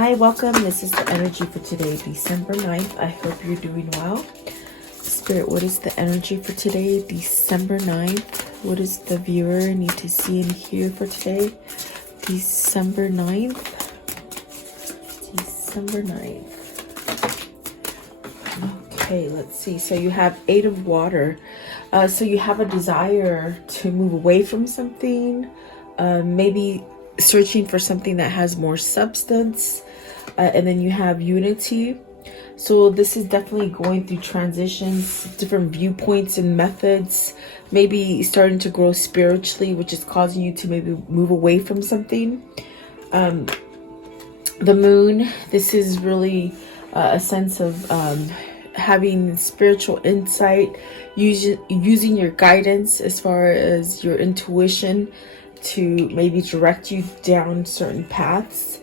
Hi, welcome. This is the energy for today, December 9th. I hope you're doing well. Spirit, what is the energy for today, December 9th? What does the viewer need to see and hear for today, December 9th? December 9th. Okay, let's see. So you have Eight of Water. So you have a desire to move away from something, maybe searching for something that has more substance, and then you have Unity. So this is definitely going through transitions, different viewpoints and methods, maybe starting to grow spiritually, which is causing you to maybe move away from something. The Moon, this is really a sense of having spiritual insight, using your guidance as far as your intuition to maybe direct you down certain paths.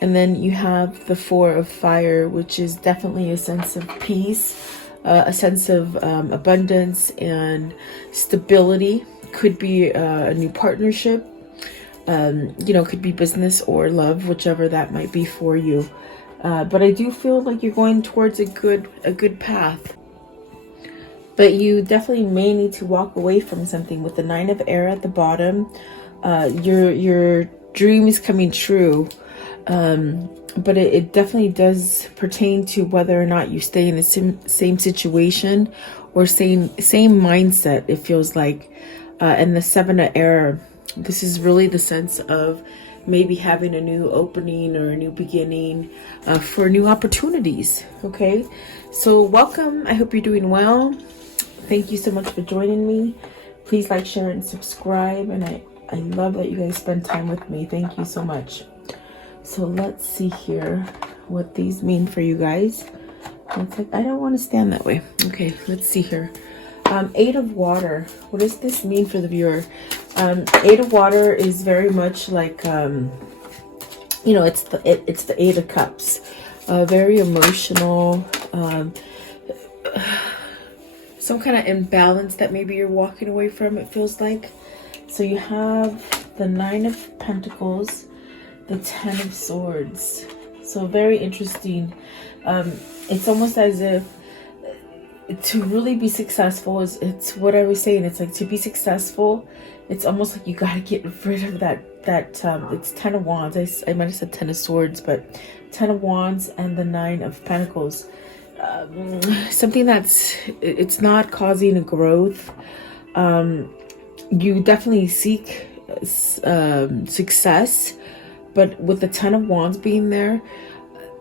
And then you have the Four of Fire, which is definitely a sense of peace, a sense of abundance and stability. Could be a new partnership, could be business or love, whichever that might be for you. But I do feel like you're going towards a good path. But you definitely may need to walk away from something with the Nine of Air at the bottom. Your dream is coming true. But it definitely does pertain to whether or not you stay in the same situation or same mindset, it feels like. And the Seven of Air, this is really the sense of maybe having a new opening or a new beginning for new opportunities. Okay, so welcome. I hope you're doing well. Thank you so much for joining me. Please like, share, and subscribe. And I love that you guys spend time with me. Thank you so much. So let's see here what these mean for you guys. It's like, I don't want to stand that way. Okay, let's see here. Eight of Water. What does this mean for the viewer? Eight of Water is very much like, it's the Eight of Cups. Very emotional. Some kind of imbalance that maybe you're walking away from, it feels like. So you have the Nine of Pentacles, the Ten of Swords. So very interesting. It's almost as if to really be successful it's what I was saying. It's like to be successful, it's almost like you got to get rid of that it's Ten of Wands. I might have said Ten of Swords, but Ten of Wands and the Nine of Pentacles. Something it's not causing a growth. You definitely seek success, but with the Ten of Wands being there,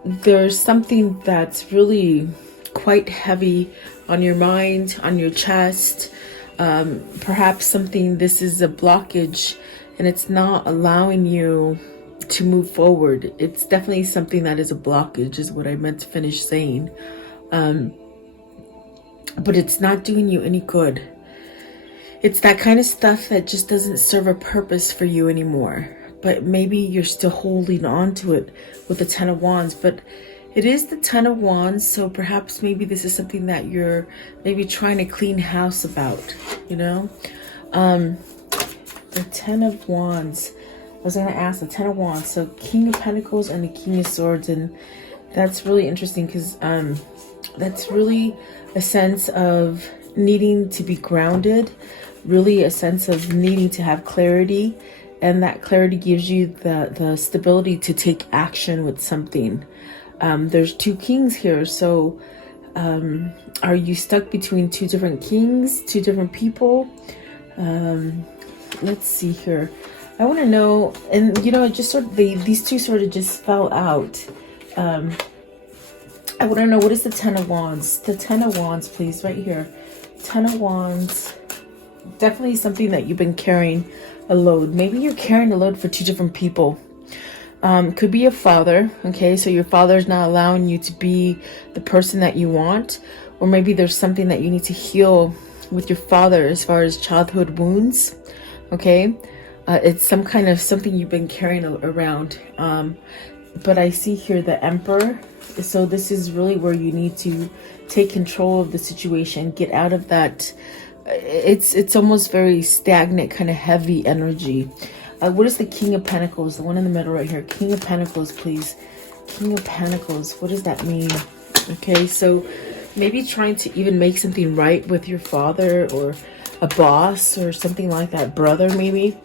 there's something that's really quite heavy on your mind, on your chest. Perhaps this is a blockage and it's not allowing you to move forward. It's definitely something that is a blockage, is what I meant to finish saying. But it's not doing you any good. It's that kind of stuff that just doesn't serve a purpose for you anymore. But maybe you're still holding on to it with the Ten of Wands. But it is the Ten of Wands, so perhaps maybe this is something that you're maybe trying to clean house about, The Ten of Wands. I was going to ask the Ten of Wands. So King of Pentacles and the King of Swords. And that's really interesting because that's really a sense of needing to be grounded. Really a sense of needing to have clarity. And that clarity gives you the stability to take action with something. There's two kings here. So are you stuck between two different kings, two different people? Let's see here. I want to know, and it just sort of, these two sort of just fell out. I want to know, what is the Ten of Wands? The Ten of Wands, please, right here. Ten of Wands. Definitely something that you've been carrying a load. Maybe you're carrying a load for two different people. Could be a father. Okay, so your father's not allowing you to be the person that you want, or maybe there's something that you need to heal with your father as far as childhood wounds. Okay, it's some kind of something you've been carrying around. But I see here the Emperor. So this is really where you need to take control of the situation, get out of that. It's almost very stagnant, kind of heavy energy. What is the King of Pentacles? The one in the middle right here. King of Pentacles, please. King of Pentacles, what does that mean? Okay, so maybe trying to even make something right with your father or a boss or something like that, brother maybe.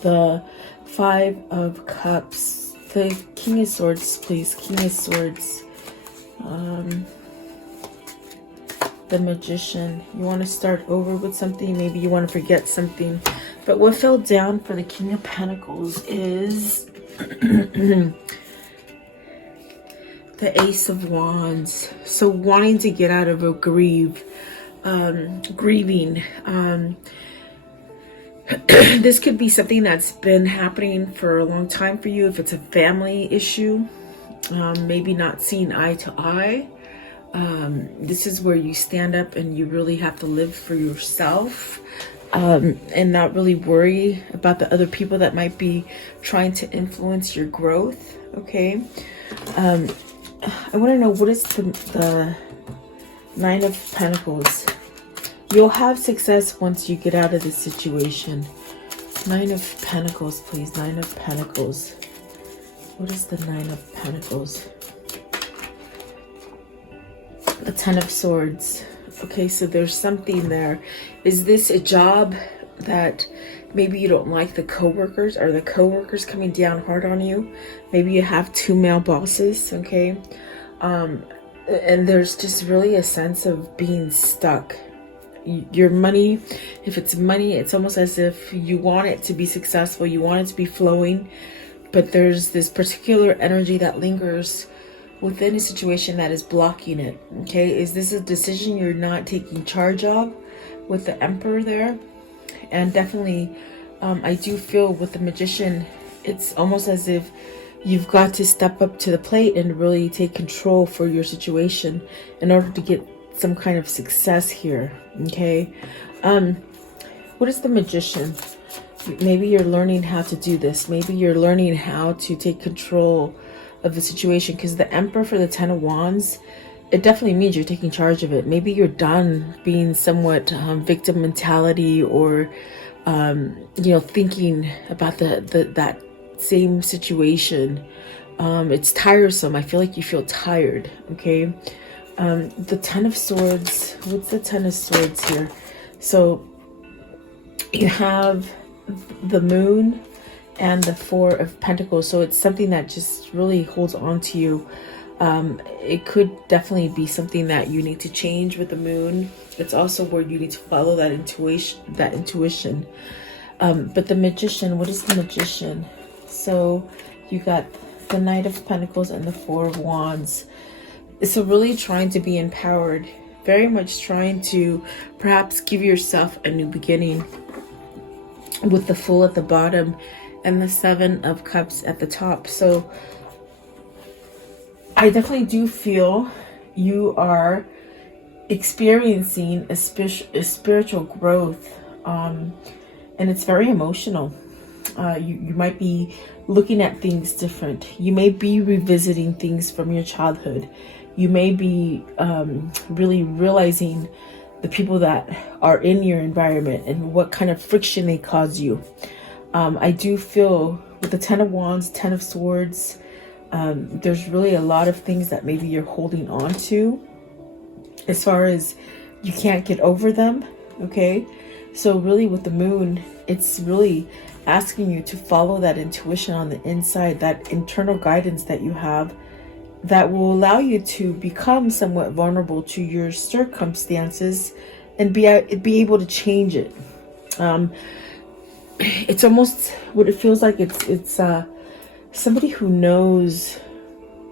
The Five of Cups, the King of Swords, please, King of Swords. The Magician, you want to start over with something, maybe you want to forget something. But what fell down for the King of Pentacles is the Ace of Wands. So wanting to get out of a grieving. This could be something that's been happening for a long time for you. If it's a family issue, maybe not seeing eye to eye. This is where you stand up and you really have to live for yourself, and not really worry about the other people that might be trying to influence your growth. Okay. I want to know, what is the Nine of Pentacles? You'll have success once you get out of this situation. Nine of Pentacles, please. Nine of Pentacles. What is the Nine of Pentacles? The Ten of Swords. Okay, so there's something there. Is this a job that maybe you don't like the co-workers? Are the co-workers coming down hard on you? Maybe you have two male bosses, okay? And there's just really a sense of being stuck. Your money, if it's money, it's almost as if you want it to be successful, you want it to be flowing, but there's this particular energy that lingers within a situation that is blocking it. Okay, is this a decision you're not taking charge of with the Emperor there? And definitely I do feel with the Magician, it's almost as if you've got to step up to the plate and really take control for your situation in order to get some kind of success here. Okay, what is the Magician? Maybe you're learning how to do this. Maybe you're learning how to take control of the situation, because the Emperor for the Ten of Wands, it definitely means you're taking charge of it. Maybe you're done being somewhat victim mentality, or you know, thinking about that same situation. It's tiresome. I feel like you feel tired. Okay. The Ten of Swords, what's the Ten of Swords here? So you have the Moon and the Four of Pentacles. So it's something that just really holds on to you. It could definitely be something that you need to change with the Moon. It's also where you need to follow that intuition. But the Magician, what is the Magician? So you got the Knight of Pentacles and the Four of Wands. So really trying to be empowered, very much trying to perhaps give yourself a new beginning, with the Fool at the bottom and the Seven of Cups at the top. So I definitely do feel you are experiencing a spiritual growth, and it's very emotional. You might be looking at things different. You may be revisiting things from your childhood. You may be really realizing the people that are in your environment and what kind of friction they cause you. I do feel with the Ten of Wands, Ten of Swords, there's really a lot of things that maybe you're holding on to, as far as you can't get over them. Okay, so really with the Moon, it's really asking you to follow that intuition on the inside, that internal guidance that you have, that will allow you to become somewhat vulnerable to your circumstances and be able to change it. It's almost what it feels like. It's somebody who knows.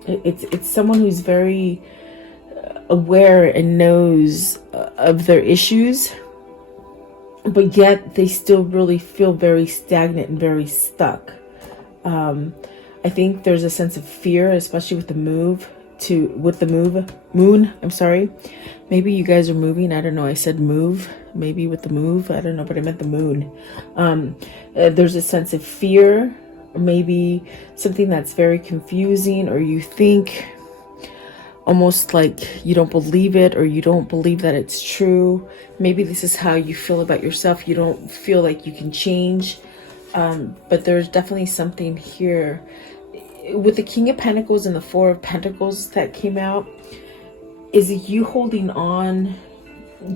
It's someone who's very aware and knows of their issues, but yet they still really feel very stagnant and very stuck. I think there's a sense of fear, especially with the moon. I'm sorry. Maybe you guys are moving. I don't know. I said move. Maybe with the move. I don't know, but I meant the moon. There's a sense of fear, or maybe something that's very confusing, or you think almost like you don't believe it, or you don't believe that it's true. Maybe this is how you feel about yourself. You don't feel like you can change. But there's definitely something here with the King of Pentacles and the Four of Pentacles that came out. Is it you holding on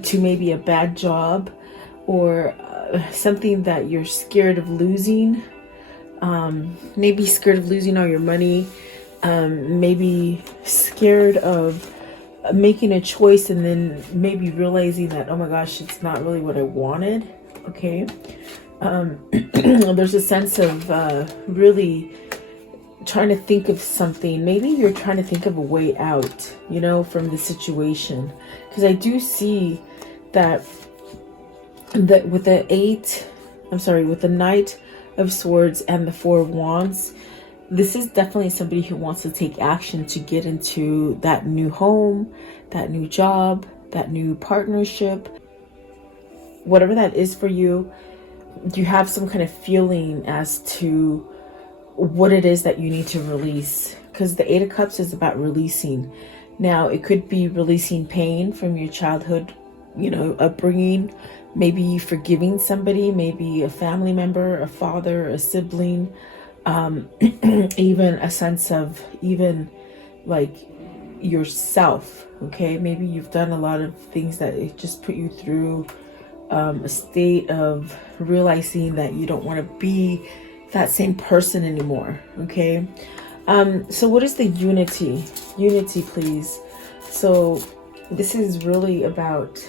to maybe a bad job or something that you're scared of losing? Maybe scared of losing all your money, maybe scared of making a choice and then maybe realizing that, oh my gosh, it's not really what I wanted. Okay. There's a sense of really trying to think of something. Maybe you're trying to think of a way out, you know, from the situation, because I do see that with the Knight of Swords and the Four of Wands, this is definitely somebody who wants to take action to get into that new home, that new job, that new partnership, whatever that is for you. You have some kind of feeling as to what it is that you need to release, because the Eight of Cups is about releasing. Now, it could be releasing pain from your childhood, you know, upbringing, maybe forgiving somebody, maybe a family member, a father, a sibling, even a sense of even like yourself. Okay, maybe you've done a lot of things that it just put you through a state of realizing that you don't want to be that same person anymore. Okay, so what is the unity? Unity, please. So this is really about,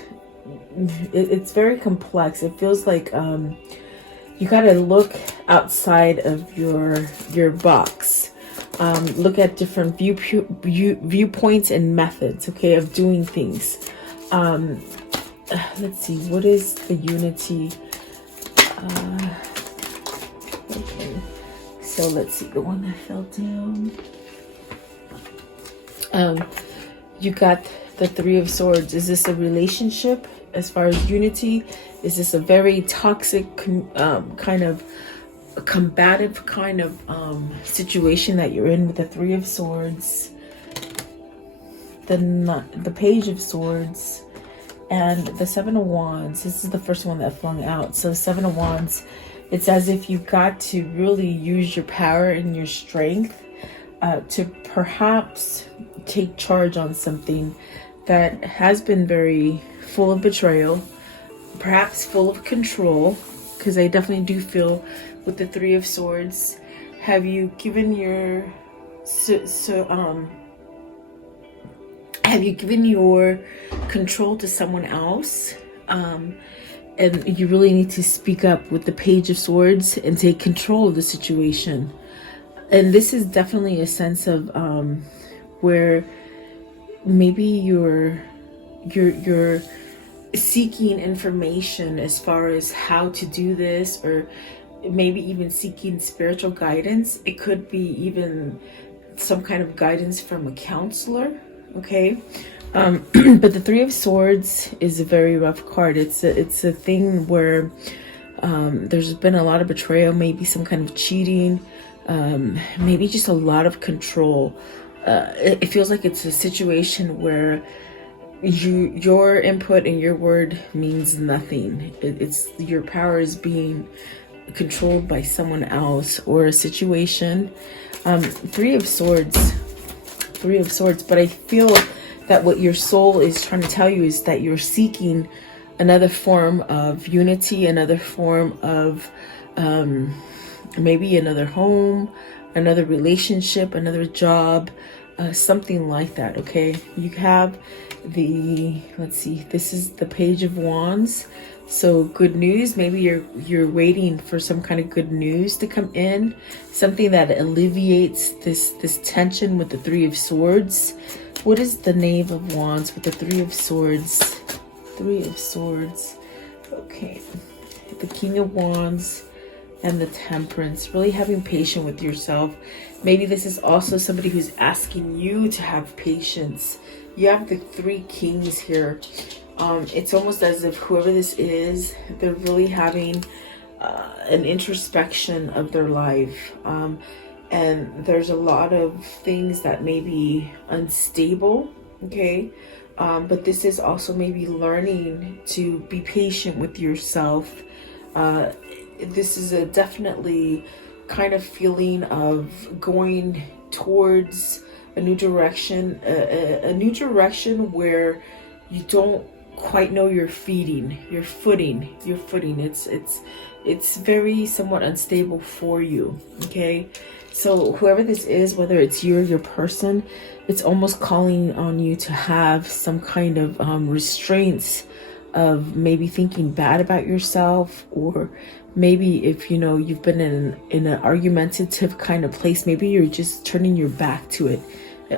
it's very complex. It feels like you got to look outside of your box. Look at different viewpoints and methods, okay, of doing things. Let's see, what is the unity? Okay, so let's see, the one that fell down. You got the Three of Swords. Is this a relationship as far as unity? Is this a very toxic kind of a combative kind of situation that you're in with the Three of Swords, the Page of Swords, and the Seven of Wands? This is the first one that flung out. So Seven of Wands, it's as if you got to really use your power and your strength to perhaps take charge on something that has been very full of betrayal, perhaps full of control, because I definitely do feel with the Three of Swords, have you given your have you given your control to someone else? And you really need to speak up with the Page of Swords and take control of the situation. And this is definitely a sense of where maybe you're seeking information as far as how to do this, or maybe even seeking spiritual guidance. It could be even some kind of guidance from a counselor. Okay. But the Three of Swords is a very rough card. It's a thing where there's been a lot of betrayal, maybe some kind of cheating, maybe just a lot of control. It feels like it's a situation where your input and your word means nothing. It's your power is being controlled by someone else or a situation. Three of Swords. But I feel that what your soul is trying to tell you is that you're seeking another form of unity, another form of maybe another home, another relationship, another job, something like that. Okay, you have let's see, this is the Page of Wands. So good news. Maybe you're waiting for some kind of good news to come in, something that alleviates this tension with the Three of Swords. What is the Knave of Wands with the Three of Swords? Three of Swords. Okay, the King of Wands and the Temperance. Really having patience with yourself. Maybe this is also somebody who's asking you to have patience. You have the Three Kings here. It's almost as if whoever this is, they're really having an introspection of their life. And there's a lot of things that may be unstable, okay? But this is also maybe learning to be patient with yourself. this is a definitely kind of feeling of going towards a new direction, a new direction where you don't quite know your footing. It's very somewhat unstable for you. Okay, so whoever this is, whether it's you or your person, it's almost calling on you to have some kind of restraints of maybe thinking bad about yourself, or maybe if you've been in an argumentative kind of place, maybe you're just turning your back to it,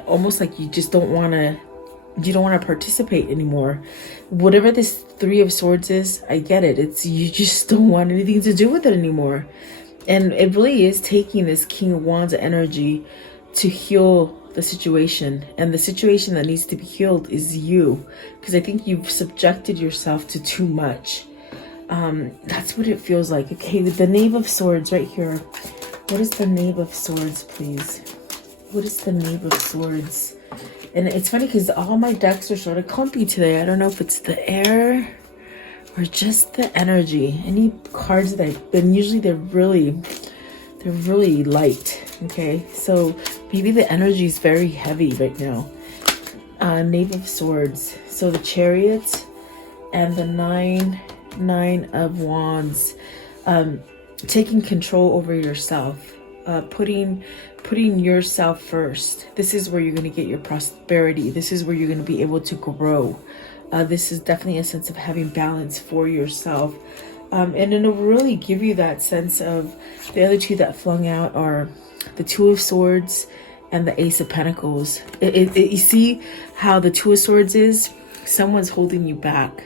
almost like you just don't want to participate anymore. Whatever this Three of Swords is, I get it. It's you just don't want anything to do with it anymore. And it really is taking this King of Wands energy to heal the situation. And the situation that needs to be healed is you, because I think you've subjected yourself to too much. That's what it feels like. Okay, with the Knave of Swords right here. What is the Knave of Swords, please? What is the Knave of Swords? And it's funny because all my decks are sort of clumpy today. I don't know if it's the air or just the energy. Any cards that and usually they're really light. Okay, so maybe the energy is very heavy right now. Knave of Swords. So the Chariot and the Nine of Wands. Taking control over yourself. Putting yourself first. This is where you're going to get your prosperity. This is where you're going to be able to grow. This is definitely a sense of having balance for yourself. And it'll really give you that sense of, the other two that flung out are the Two of Swords and the Ace of Pentacles. You see how the Two of Swords is? Someone's holding you back.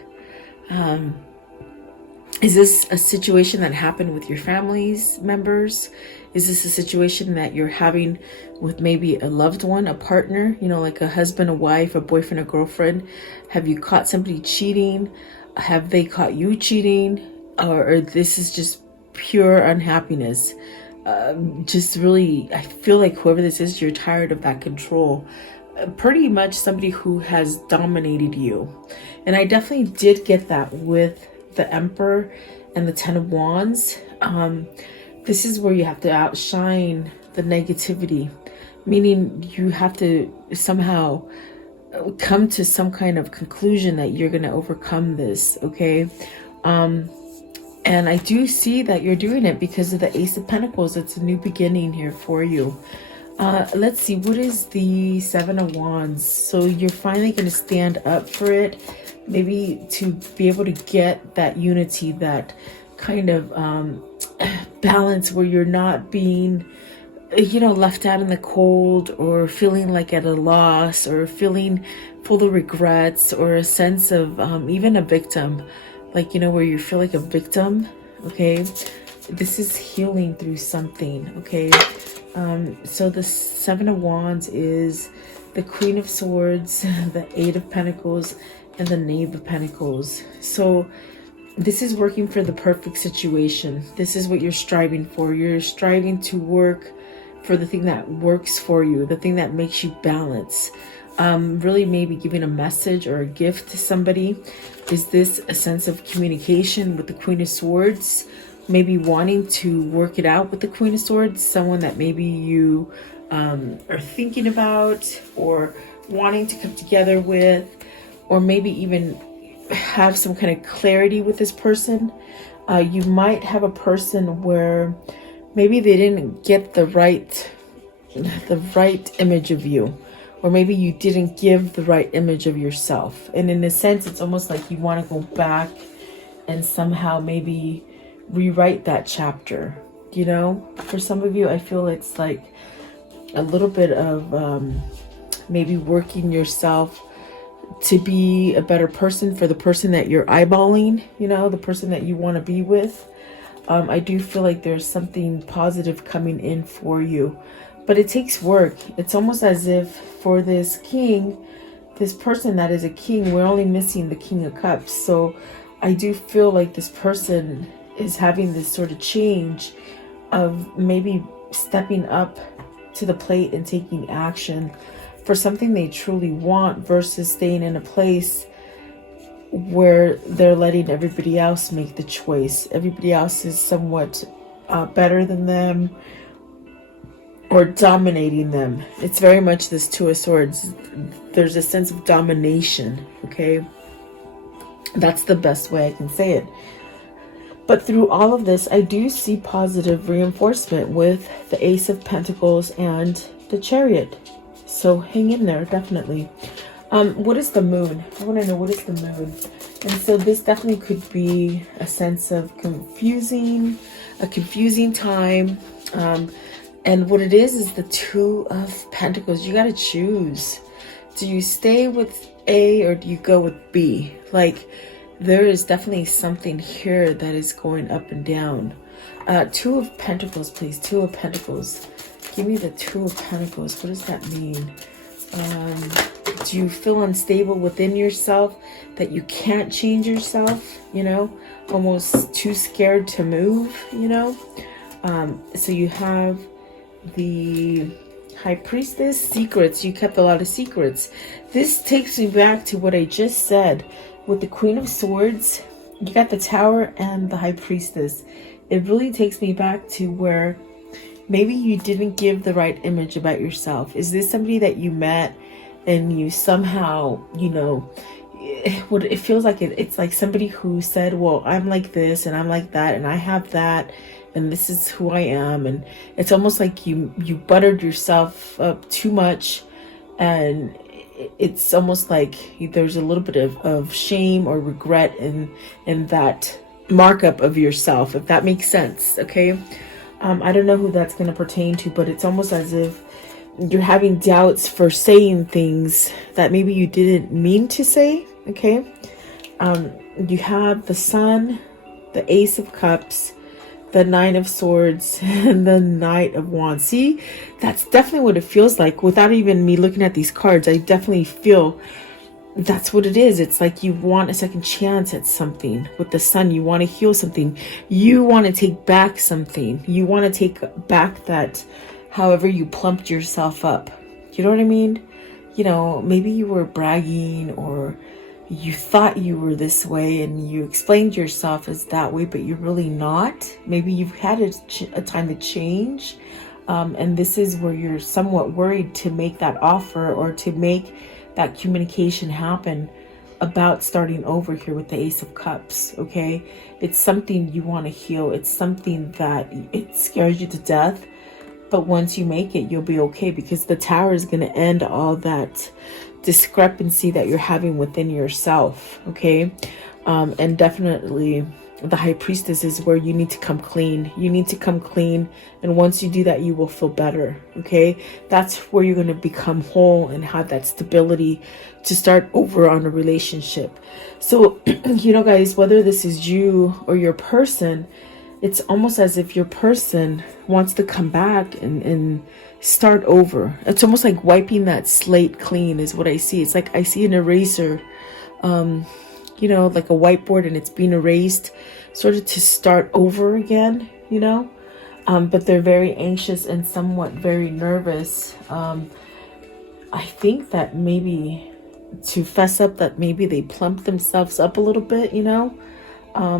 Is this a situation that happened with your family's members? Is this a situation that you're having with maybe a loved one, a partner, like a husband, a wife, a boyfriend, a girlfriend? Have you caught somebody cheating? Have they caught you cheating? Or this is just pure unhappiness? Just really, I feel like whoever this is, you're tired of that control. Pretty much somebody who has dominated you. And I definitely did get that with the Emperor and the Ten of Wands. This is where you have to outshine the negativity, meaning you have to somehow come to some kind of conclusion that you're going to overcome this. Okay. And I do see that you're doing it because of the Ace of Pentacles. It's a new beginning here for you. Let's see, what is the Seven of Wands? So you're finally going to stand up for it, maybe to be able to get that unity, that kind of balance where you're not being, left out in the cold, or feeling like at a loss, or feeling full of regrets, or a sense of even a victim, like, where you feel like a victim. Okay, this is healing through something. Okay. So the Seven of Wands is the Queen of Swords, the Eight of Pentacles, and the Knave of Pentacles. So this is working for the perfect situation. This is what you're striving for. You're striving to work for the thing that works for you, the thing that makes you balance. Really maybe giving a message or a gift to somebody. Is this a sense of communication with the Queen of Swords? Maybe wanting to work it out with the Queen of Swords, someone that maybe you are thinking about, or wanting to come together with, or maybe even have some kind of clarity with this person. You might have a person where maybe they didn't get the right image of you, or maybe you didn't give the right image of yourself. And in a sense, it's almost like you want to go back and somehow maybe rewrite that chapter. For some of you, I feel it's like a little bit of maybe working yourself to be a better person for the person that you're eyeballing, the person that you want to be with. I do feel like there's something positive coming in for you, but it takes work. It's almost as if for this king, this person that is a king, we're only missing the King of Cups. So I do feel like this person is having this sort of change of maybe stepping up to the plate and taking action for something they truly want, versus staying in a place where they're letting everybody else make the choice. Everybody else is somewhat better than them or dominating them. It's very much this Two of Swords. There's a sense of domination, okay? That's the best way I can say it. But through all of this, I do see positive reinforcement with the Ace of Pentacles and the Chariot. So hang in there, definitely. What is the moon? I want to know, what is the moon? And so this definitely could be a sense of a confusing time. And what it is the Two of Pentacles. You got to choose. Do you stay with A or do you go with B? Like, there is definitely something here that is going up and down. Two of Pentacles, please. Two of Pentacles. Give me the Two of Pentacles. What does that mean? Do you feel unstable within yourself, that you can't change yourself, you know, almost too scared to move, you know? So you have the High Priestess, secrets. You kept a lot of secrets. This takes me back to what I just said with the Queen of Swords. You got the Tower and the High Priestess. It really takes me back to where maybe you didn't give the right image about yourself. Is this somebody that you met and you somehow, you know, what it feels like, it's like somebody who said, well, I'm like this and I'm like that and I have that and this is who I am. And it's almost like you buttered yourself up too much, and it's almost like there's a little bit of shame or regret in that markup of yourself, if that makes sense. Okay. I don't know who that's going to pertain to, but it's almost as if you're having doubts for saying things that maybe you didn't mean to say. Okay. You have the Sun, the Ace of Cups, the Nine of Swords, and the Knight of Wands. See, that's definitely what it feels like. Without even me looking at these cards, I definitely feel that's what it is. It's like you want a second chance at something. With the Sun, you want to heal something. You want to take back something. You want to take back that, however you plumped yourself up. You know what I mean? You know, maybe you were bragging, or you thought you were this way and you explained yourself as that way, but you're really not. Maybe you've had a time to change. And this is where you're somewhat worried to make that offer or to make that communication happen about starting over here with the Ace of Cups. Okay, it's something you want to heal. It's something that it scares you to death, but once you make it, you'll be okay, because the Tower is going to end all that discrepancy that you're having within yourself. Okay. And definitely the High Priestess is where you need to come clean. You need to come clean, and once you do that, you will feel better. Okay, that's where you're going to become whole and have that stability to start over on a relationship. So you know, guys, whether this is you or your person, it's almost as if your person wants to come back and start over. It's almost like wiping that slate clean is what I see. It's like I see an eraser, you know, like a whiteboard, and it's being erased sort of to start over again, you know. But they're very anxious and somewhat very nervous. I think that maybe to fess up that maybe they plumped themselves up a little bit, you know.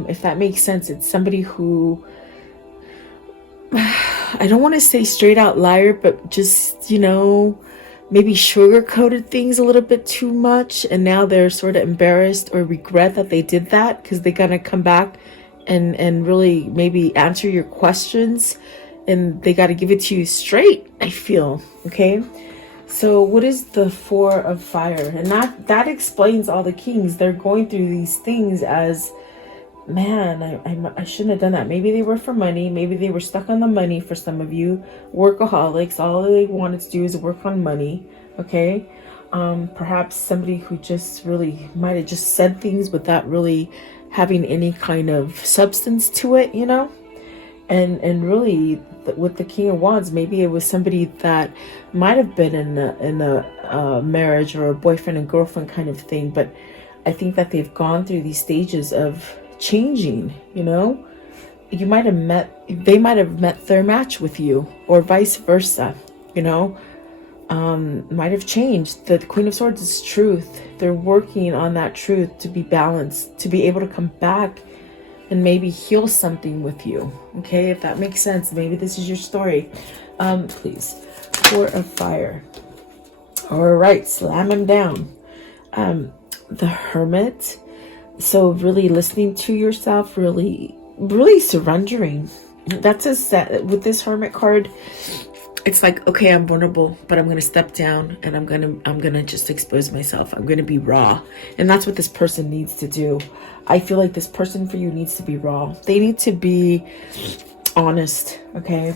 If that makes sense. It's somebody who, I don't want to say straight out liar, but just, you know, maybe sugar-coated things a little bit too much, and now they're sort of embarrassed or regret that they did that, because they're gonna come back and really maybe answer your questions, and they got to give it to you straight, I feel. Okay, so what is the Four of Fire? And that explains all the Kings. They're going through these things as, man, I shouldn't have done that. Maybe they were for money. Maybe they were stuck on the money. For some of you, workaholics, all they wanted to do is work on money. Okay. Perhaps somebody who just really might have just said things without really having any kind of substance to it, you know. And really, with the King of Wands, maybe it was somebody that might have been in a marriage or a boyfriend and girlfriend kind of thing, but I think that they've gone through these stages of changing, you know. They might have met their match with you, or vice versa, you know. might have changed. The Queen of Swords is truth. They're working on that truth to be balanced, to be able to come back and maybe heal something with you. Okay, if that makes sense. Maybe this is your story. Please. Four of Fire. All right, slam him down. The Hermit. So really listening to yourself, really surrendering. That's a set with this Hermit card. It's like, okay, I'm vulnerable, but I'm going to step down and I'm going to just expose myself. I'm going to be raw. And that's what this person needs to do. I feel like this person for you needs to be raw. They need to be honest. Okay.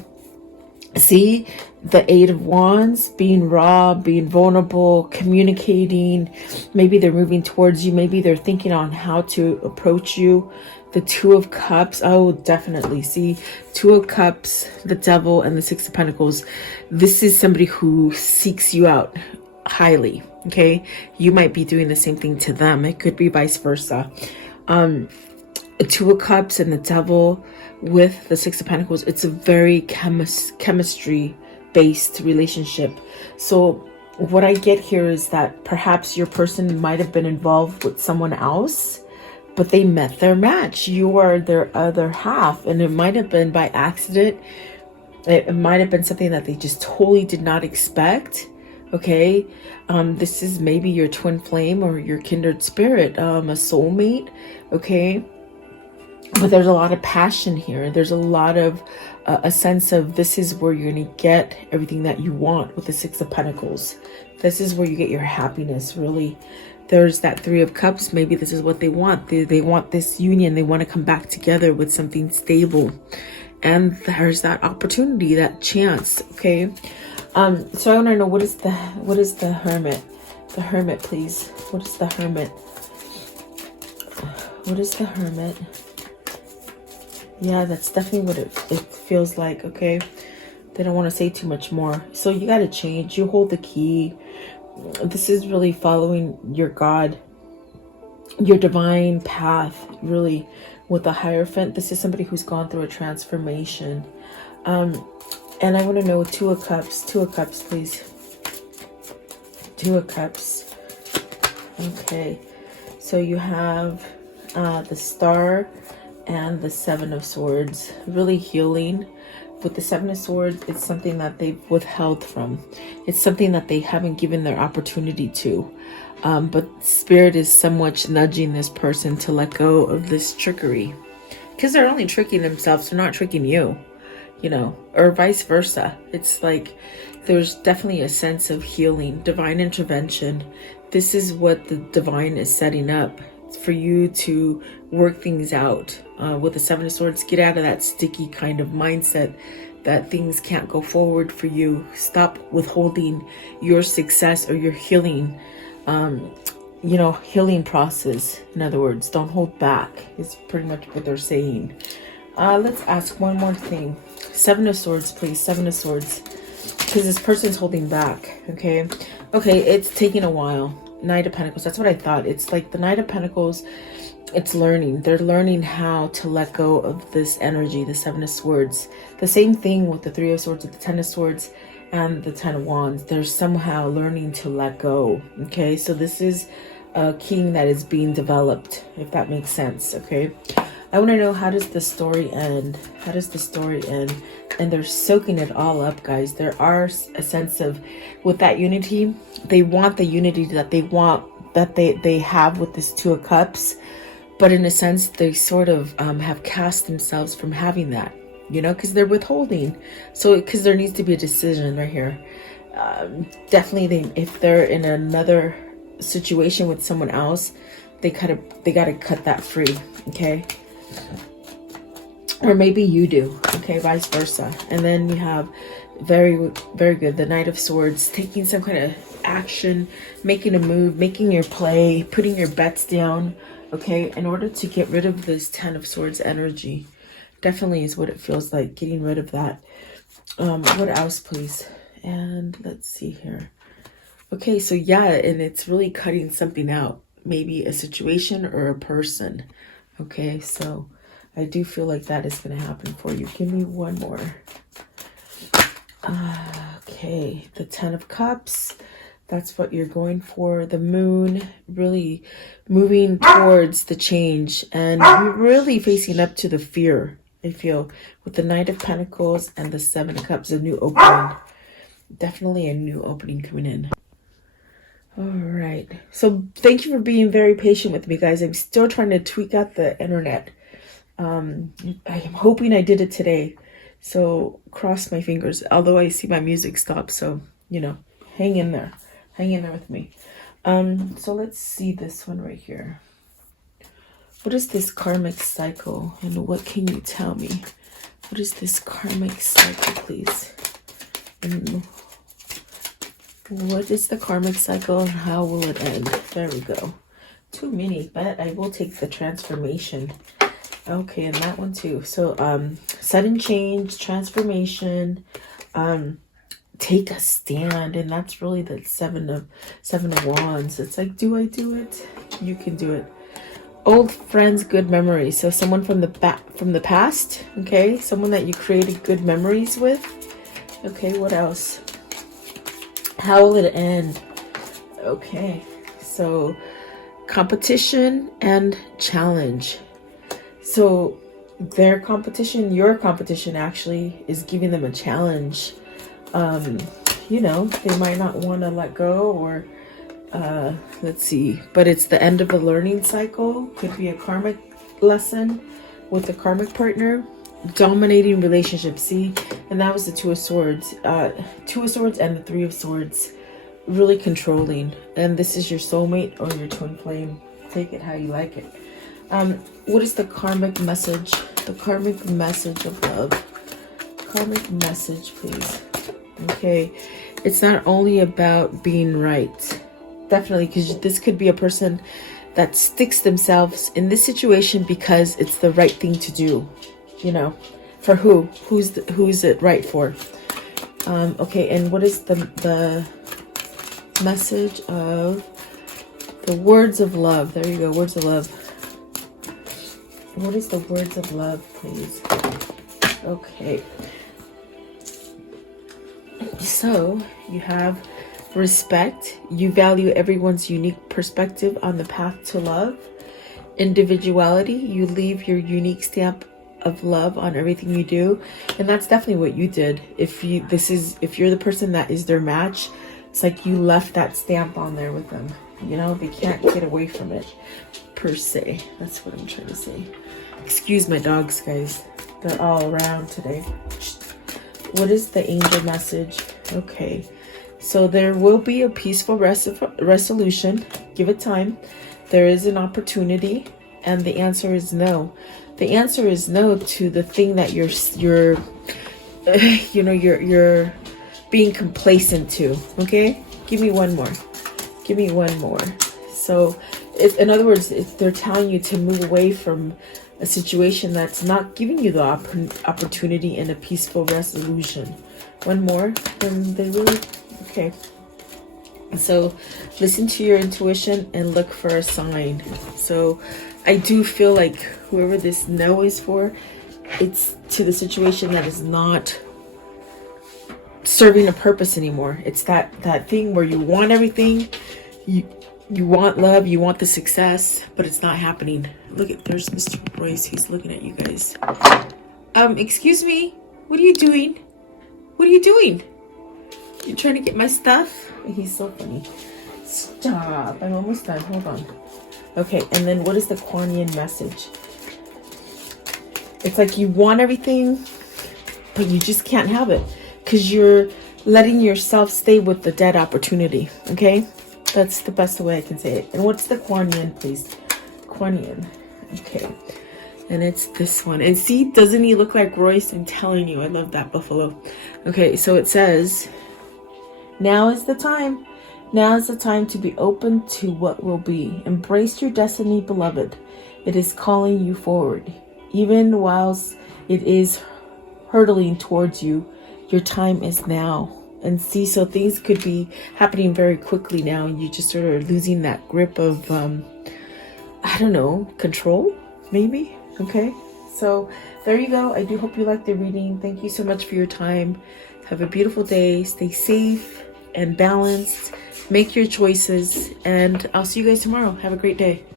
See the Eight of Wands, being raw, being vulnerable, communicating. Maybe they're moving towards you. Maybe they're thinking on how to approach you. The Two of Cups. Oh, definitely. See, Two of Cups, the Devil, and the Six of Pentacles. This is somebody who seeks you out highly. Okay. You might be doing the same thing to them. It could be vice versa. Two of Cups and the Devil with the Six of Pentacles. It's a very chemistry based relationship. So what I get here is that perhaps your person might have been involved with someone else, but they met their match. You are their other half, and it might have been by accident. It might have been something that they just totally did not expect. Okay. This is maybe your twin flame or your kindred spirit, a soulmate. Okay. But there's a lot of passion here. There's a lot of a sense of this is where you're going to get everything that you want with the Six of Pentacles. This is where you get your happiness, really. There's that Three of Cups. Maybe this is what they want. They want this union. They want to come back together with something stable. And there's that opportunity, that chance. Okay. So I want to know, what is the Hermit? The Hermit, please. What is the Hermit? What is the Hermit? Yeah, that's definitely what it feels like. Okay. They don't want to say too much more. So you got to change. You hold the key. This is really following your God, your divine path, really, with the Hierophant. This is somebody who's gone through a transformation. And I want to know, Two of Cups, please. Two of Cups. Okay. So you have the Star and the Seven of Swords, really healing. With the Seven of Swords, it's something that they've withheld from. It's something that they haven't given their opportunity to. But Spirit is somewhat nudging this person to let go of this trickery. Because they're only tricking themselves. They're not tricking you, you know, or vice versa. It's like there's definitely a sense of healing, divine intervention. This is what the divine is setting up for you to work things out. With the Seven of Swords, get out of that sticky kind of mindset that things can't go forward for you. Stop withholding your success or your healing, healing process. In other words, don't hold back is pretty much what they're saying. Let's ask one more thing. Seven of Swords, please. Seven of Swords. Because this person's holding back. Okay, it's taking a while. Knight of Pentacles. That's what I thought. It's like the Knight of Pentacles. It's learning. They're learning how to let go of this energy, the Seven of Swords. The same thing with the Three of Swords, with the Ten of Swords, and the Ten of Wands. They're somehow learning to let go. Okay, so this is a king that is being developed, if that makes sense. Okay, I want to know, how does the story end? How does the story end? And they're soaking it all up, guys. There are a sense of, with that unity, they want the unity that they want, that they have with this Two of Cups. But in a sense, they sort of have cast themselves from having that, you know, because they're withholding. So because there needs to be a decision right here. Definitely, if they're in another situation with someone else, they got to cut that free. Okay. Or maybe you do. Okay. Vice versa. And then you have very, very good. The Knight of Swords, taking some kind of action, making a move, making your play, putting your bets down. Okay, in order to get rid of this Ten of Swords energy. Definitely is what it feels like, getting rid of that. What else, please? And let's see here. Okay, so yeah, and it's really cutting something out. Maybe a situation or a person. Okay, so I do feel like that is going to happen for you. Give me one more. Okay, the 10 of Cups. That's what you're going for. The Moon, really moving towards the change. And you're really facing up to the fear, I feel, with the Knight of Pentacles and the 7 of Cups, a new opening. Definitely a new opening coming in. All right. So thank you for being very patient with me, guys. I'm still trying to tweak out the internet. I'm hoping I did it today. So cross my fingers. Although I see my music stop. So, you know, hang in there. Hang in there with me. So let's see this one right here. What is this karmic cycle? And what can you tell me? What is this karmic cycle, please? And what is the karmic cycle and how will it end? There we go. Too many, but I will take the transformation. Okay, and that one too. So sudden change, transformation, take a stand, and that's really the seven of wands. It's like, do I do it? You can do it. Old friends, good memories. So someone from the past, okay? Someone that you created good memories with. Okay, what else? How will it end? Okay, so competition and challenge. So their competition, your competition actually, is giving them a challenge. You know, they might not want to let go, or let's see, but it's the end of a learning cycle. Could be a karmic lesson with a karmic partner. Dominating relationship, see, and that was the Two of Swords. Two of Swords and the Three of Swords. Really controlling, and this is your soulmate or your twin flame. Take it how you like it. What is the karmic message? The karmic message of love. Karmic message, please. Okay, it's not only about being right. Definitely, because this could be a person that sticks themselves in this situation because it's the right thing to do. You know, for who? Who's it right for? Okay, and what is the message of the words of love? There you go, words of love. What is the words of love, please? Okay. So you have respect. You value everyone's unique perspective on the path to love. Individuality. You leave your unique stamp of love on everything you do, and that's definitely what you did. If you're the person that is their match, it's like you left that stamp on there with them. You know, they can't get away from it, per se. That's what I'm trying to say. Excuse my dogs, guys. They're all around today. What is the angel message? Okay, so there will be a peaceful resolution. Give it time. There is an opportunity, and the answer is no. The answer is no to the thing that you're being complacent to. Okay, give me one more. Give me one more. So, in other words, they're telling you to move away from a situation that's not giving you the opportunity in a peaceful resolution. One more, and they really okay. So, listen to your intuition and look for a sign. So, I do feel like whoever this no is for, it's to the situation that is not serving a purpose anymore. It's that thing where you want everything, you want love, you want the success, but it's not happening. Look at, there's Mr. Royce. He's looking at you guys. Excuse me. What are you doing? What are you doing? You trying to get my stuff? He's so funny. Stop. I'm almost done. Hold on. Okay, and then what is the Kuan Yin message? It's like you want everything, but you just can't have it because you're letting yourself stay with the dead opportunity. Okay, that's the best way I can say it. And what's the Kuan Yin, please? Kuan Yin. Okay, and it's this one. And see, doesn't he look like Royce? I'm telling you, I love that buffalo. Okay, so it says, now is the time. Now is the time to be open to what will be. Embrace your destiny, beloved. It is calling you forward. Even whilst it is hurtling towards you, your time is now. And see, so things could be happening very quickly now. You just sort of losing that grip of, I don't know, control, maybe. Okay, so there you go. I do hope you liked the reading. Thank you so much for your time. Have a beautiful day. Stay safe and balanced. Make your choices. And I'll see you guys tomorrow. Have a great day.